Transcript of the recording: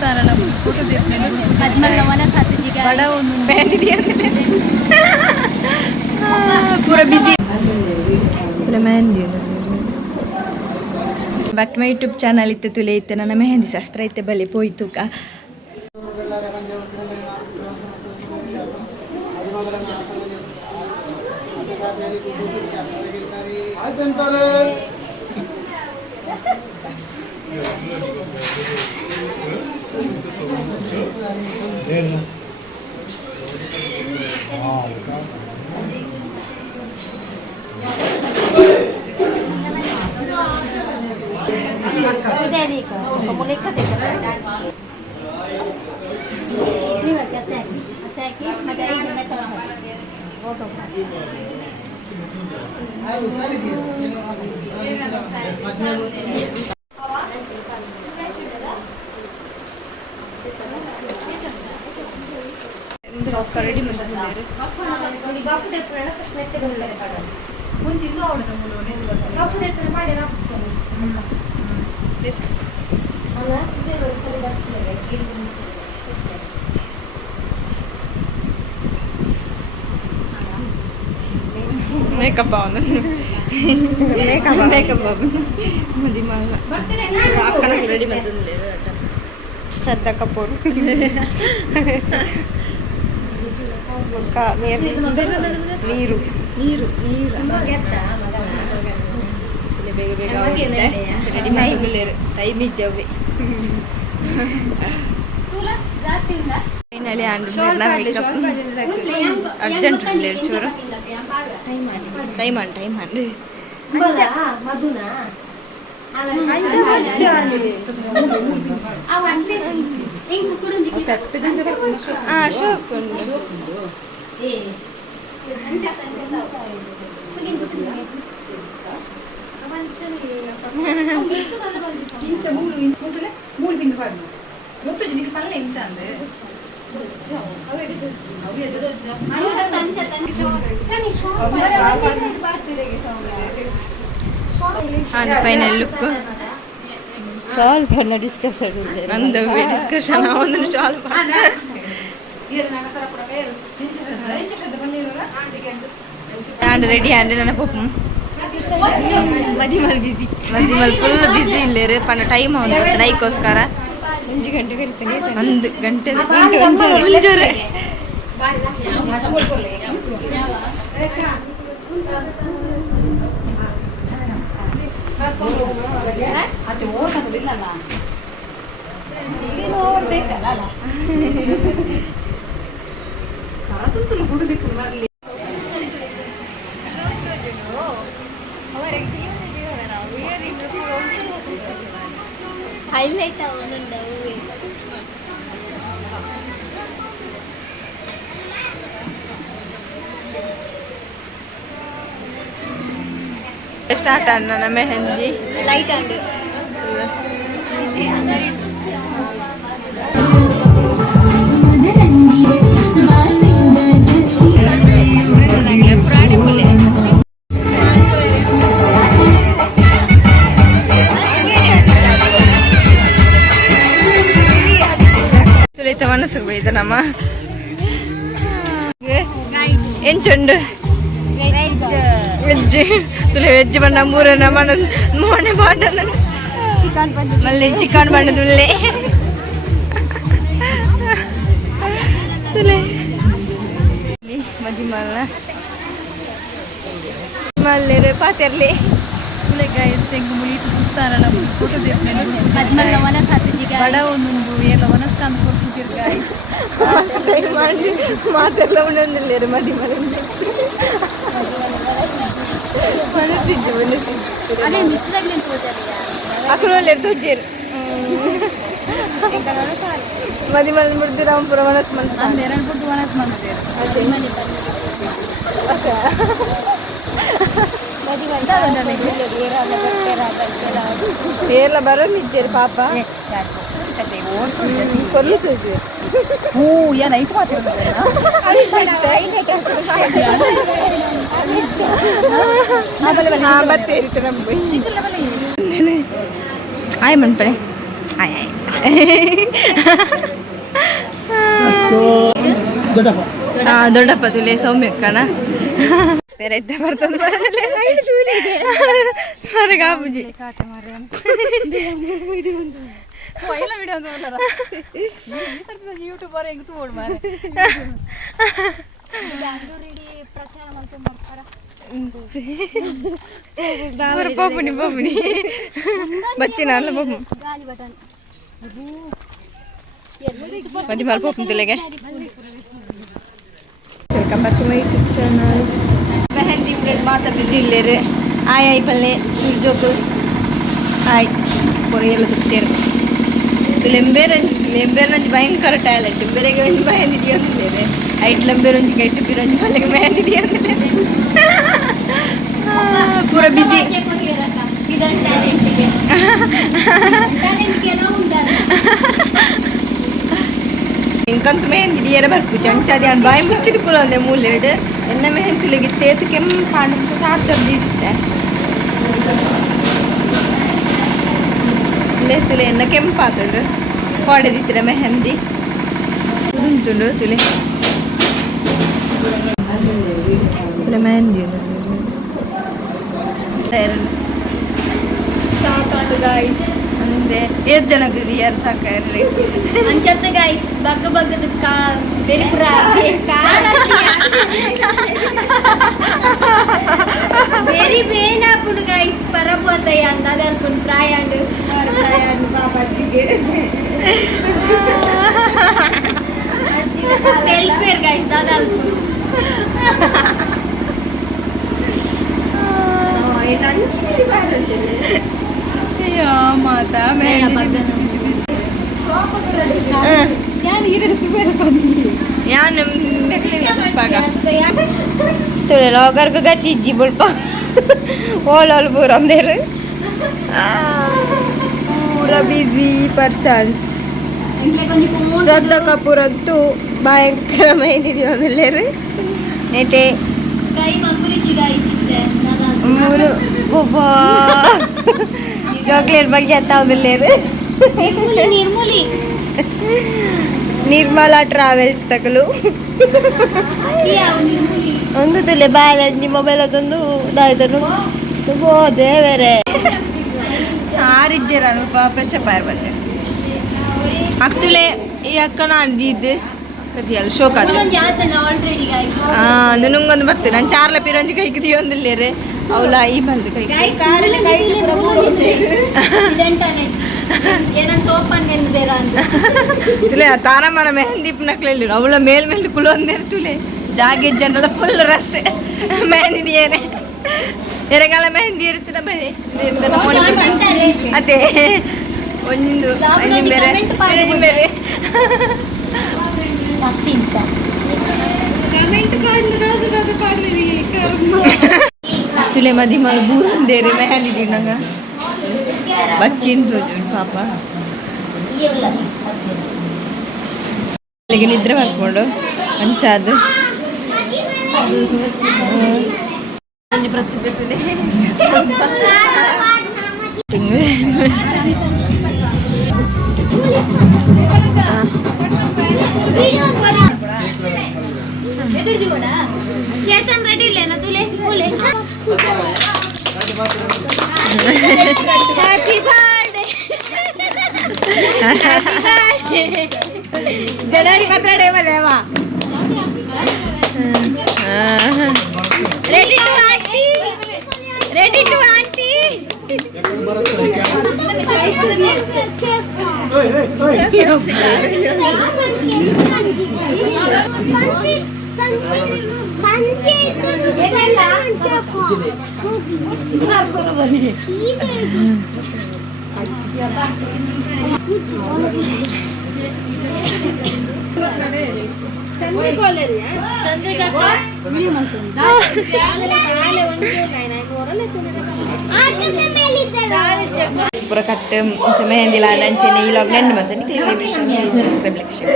చూస్తారా ఫోటో बड़ा पूरा बिजी मेहंदी back to my YouTube channel इत्ते तुले इत्ते ನನ್ನ ಮೆಹಂದಿ ಶಾಸ್ತ್ರ ಇತ್ತೆ ಬಲೆ ಪೋಯ್ತು ಕಾ Kamu lihat deh. Ini macam ada ini macam foto. Ready ಮಾಡ್ತಿದ್ದಾರೆ ನೋಡಿ ಬಾಫ್ ದೆ ಪ್ರೊಡಕ್ಟ್ ಮೆತ್ತಗೆ ಕಡೆ ಮುಂದೆ ಇನ್ನೂ ಅವಳದ ಮೂಲ ಬಾಫ್ ದೆ ಮಾಡಿ ರಾಪಿಸೋಣ ಅಲ್ಲ ಇದು ಸರಿ ಬರ್ತಿದೆ ಮೇಕಪ್ ಅವನು ಮೇಕಪ್ ಮದಿ ಮಾಡ ಅಕ್ಕನ ರೆಡಿ ಮಾಡ್ತಿದ್ದಾರೆ ಶ್ರದ್ಧಾ ಕಪೂರ್ ನೀರು ನೀರು ಬೇಗ ಬೇಗ ರೆಡಿ ಮಾಡಿಕೊಳ್ಳೇರು ಟೈಮ್ ಇಜ್ಜವೆ ಫೈನಲಿ ಅರ್ಜೆಂಟ್ ಇರಲೇರು ಚೂರು ಟೈಮ್ ಮಾಡಿ ಅಶೋಕ್ ಫೈನಲ್ ಲುಕ್ ಶಾಲ್ ಪನ್ನ ಡಿಸ್ಕಷನ್ ನಂದು ಡಿಸ್ಕಷನ್ ಅವನು ಶಾಲ್ ಆ್ಯಂಡ್ ರೆಡಿ ಆ್ಯಂಡ್ ನನ್ನ ಪಪ್ಪು ಮದಿಮಲ್ ಫುಲ್ ಬಿಸಿ ಇಲ್ಲೇರು ಪನ್ನ ಟೈಮ್ ಒಂದು ನೈಕೋಸ್ಕರ 1 ಗಂಟೆ ಕರಿತಾನೆ 1 ಗಂಟೆ ಮುಂಜಾನೆ ಅದು ಓಡೋದಿಲ್ಲ ನೋಡ್ಬೇಕಲ್ಲ ಸರತುತ್ತಲು ಹುಡುಬೇಕು ಬರಲಿ ಹೈಲೈಟ್ ಅವನುಂಡವು ಸ್ಟಾರ್ಟ್ ಅನ್ನ ಮೆಹಂದಿ ಲೈಟ್ ಅಂಡ್ ಮನಸ್ಸಿಗೆ ಬೈದ ನಮ್ಮ ಎಂಚುಂಡು ವೆಜ್ ತುಲೆ ವೆಜ್ ಬಣ್ಣ ಮೂರನ ಮನ ಮೋನೆ ಬಾಟ ಮళ్ళీ ಚಿಕನ್ ಬಣ್ಣದುಲ್ಲೆ ತುಲೆ ಮದಿಮಲ್ಲ ಮಲ್ಲೆರೆ ಪಾತೆರ್ಲಿ ತುಲೆ ಗೈಸ್ ಹೆಂಗ್ ಮುಳಿತು ಸುಸ್ತಾರಲ್ಲ ಫೋಟೋ ತೆಪ್ಪನೆ ಮದಿಮಲ್ಲ ವನಸ್ ಹತ್ತು ಜಿಗ ಬಡ ಒಂದೊಂದು ಎಲ್ಲ ವನಸ್ ಕಾಂತ ಕೊಡ್ತಿದ್ರು ಗೈಸ್ ಮಾಡಿ ಮಾತೆಲ್ಲ ಒಂದೊಂದಿಲ್ಲೇರು ಮದಿಮಲ್ಲ ಮನಸ್ಸಿಜ್ಜು ಅದೇ ಮಿತ್ರದಲ್ಲಿ ಅಕ್ಕಳಲ್ಲಿ ತೋಜೇರು ಮದಿ ಮನೆ ಬಿಡ್ದು ರಾಮಪುರ ವನಸ್ ಮಂತ್ ಅಂದೆ ಎರಡು ಬಿಡ್ದು ವನಸ್ ಮಂತ್ ಅಷ್ಟೇ ಮನೆ ಏರ್ಲ ಬರೋ ನಿಜ್ಜೇರಿ ಪಾಪ ಕೊಲ್ಲುತ್ತದೆ ಹೂ ಏನು ಐತೆ ಮಾತಾಡ್ತಾರೆ ಬತ್ತೇರಿಟ್ಟು ನಮ್ಮ ಆಯ್ ಮನ್ಪಳೆ ಆಯ್ ಆಯ್ ದೊಡ್ಡಪ್ಪ ತುಲೆ ಸೌಮ್ಯಕ್ಕನ ಬೇರೆ ಬರ್ತದೆ ಹೊರಗಾಬುಜಿ ಯೂಟ್ಯೂಬರ್ ಹೆಂಗ್ ತೋಡ್ ಮಾರ ಪಪ್ಪುನಿ ಪಪ್ಪುನಿ ಬಚ್ಚಿನ ಅಲ್ಲ ಪಪ್ಪು ಮದಿ ಮಾರ ಪಪ್ಪು ತುಲೆಗೆ welcome back to my YouTube channel mehndi friend माता बिजी ले रे आय आय पल्ले चूर जोकल आय कोरेला तुप्चेर ಲೆಂಬೇರಂಜಿ ಭಯಂಕರ ಟ್ಯಾಲೆಂಟ್ ಬೇರೆಗೆ ಒಂದು ಮೆಹಂದಿ ದಿಯಂದಿದ್ದಾರೆ ಐಟ್ ಲೆಂಬೇರಂಜಿ ಕೈಟ್ ಬಿರಂಜಿ ಮಲ್ಲಿಗೆ ಮೆಹಂದಿ ದಿಯಂದಿಲ್ಲ ಪೂರ ಬಿಸಿ ಇಂಕಂತ ಮೆಹಂದಿ ದಿಯರ ಬರ್ಪು ಚಂಚಾದಿ ಅವ್ನು ಬಾಯಿ ಮುಚ್ಚಿದ ಕುಲ ಒಂದೇ ಮೂಲೆಡ್ ಎನ್ನ ಮೆಹಂದಿ ತುಳಿಗಿತ್ತೆ ಏತು ಕೆಂಪು ಪಾಂಡು ಸಾಡ್ತದ್ದಿತ್ತೆ ತುಲೆ ಎನ್ನ ಕೆಂಪಾತುಂಡು ಹೊಡೆದಿತ್ತಿರ ಮೆಹಂದಿ ಉಂಟುಂಡು ತುಲೆ ತುಲೆ ಮೆಹಂದಿ ಸಾಕಾತು ಗಾಯ್ಸ್ ಅಂದೆ ಎಷ್ಟು ಜನ ಯಾರು ಸಾಕಾರ್ರಿ ಅಂಚತ್ತ ಗಾಯ್ಸ್ ಬಗ್ಗದ ಬೆರಿಪುರ వెరీ వేన్ అప్పుడు గైస్ పరపోతాయి అన్నది అనుకుని ప్రాయాండు తెలిపారు గైస్ దాదా అనుకుని అయ్యో మాత ലോകർക്ക് കത്തിച്ചി ഓളോള് പൂരം തേര് പൂര ಬಿಸಿ ಪರ್ಸನ್ಸ್ ಶ್ರದ್ಧಾ ಕಪೂರ್ ಅಂತೂ ಭಯಂಕರమైనది ಒಂದಲ್ಲೇರು ನೆಟೆ ಮೂರು ಚಾಕ್ಲೇಟ್ ಬಗ್ಗೆ ಅಂತ ಒಂದಲ್ಲೇರು ನಿರ್ಮಲಾ ಟ್ರಾವೆಲ್ಸ್ ತಗಲು ಒಂದು ತುಲೆ ಬ್ಯಾಲೆನ್ಸ್ ಮೊಬೈಲ್ ಅದೊಂದು ಇದಾಯ್ತನು ಹೋದೆ ಬೇರೆ ಆರಿಜ್ಜರ ಫ್ರೆಶ್ ಅಪ್ ಆಯ್ರು ಬಂದೆ ಅಕ್ತುಲೆ ಈ ಅಕ್ಕನ ಅಂದಿದ್ದು ಕದಿಯಲ್ಲ ಶೋಕ್ ಅದು ಅದು ನಂಗೊಂದು ಬರ್ತದೆ ನಾನು ಚಾರ್ಲ ಪಿರೊಂಜಿ ಕೈಗೆ ದಿಯೊಂದಿಲ್ಲೇರೆ ಅವಳ ಈ ಬಂದು ಕೈ ತುಲೆ ತಾರಮರ ಮೆಹಂದಿ ನಕ್ಲಿಲ್ಲ ಅವಳ ಮೇಲ್ ಕುಲೊಂದೇರು ತುಲೆ ಜಾಗೆ ಜನರ ಫುಲ್ ರಶ್ ಮೆಹಂದಿ ದಿಯೇನೆ ಎರೆಗಾಲ ಮೆಹಂದಿ ಇರ್ತಿನ ಬರೀ ಅದೇ ಒಂದಿಂದು ಬೇರೆ ಬೇರೆ ತುಲೆ ಮದಿ ಮಲ್ ಬೂರಂದೇರಿ ಮೆಹಂದಿ ದಿನಂಗ ಬಚ್ಚಿನ್ ಪಾಪ ನಿದ್ರೆ ಮಾಡ್ಕೊಂಡು ಅಂಚಾದು ಒಂಜಿ ಪ್ರತಿಭೆ ತುಲೆ చేతన్ రెడీ లేనా తులే తులే హ్యాపీ బర్త్డే ಜನವರಿ 12 ಬಲೇವಾ ready to aunty ready to aunty ಪೂರ ಕಟ್ಟು ಮೆಹಂದಿ ಲಾಂಚೆನೆ ಈ ಲಾಗ್ ನೆನ್ನೆ ಮತ್ತೆ ಕ್ಲಿಯರ್ ವಿಷಯ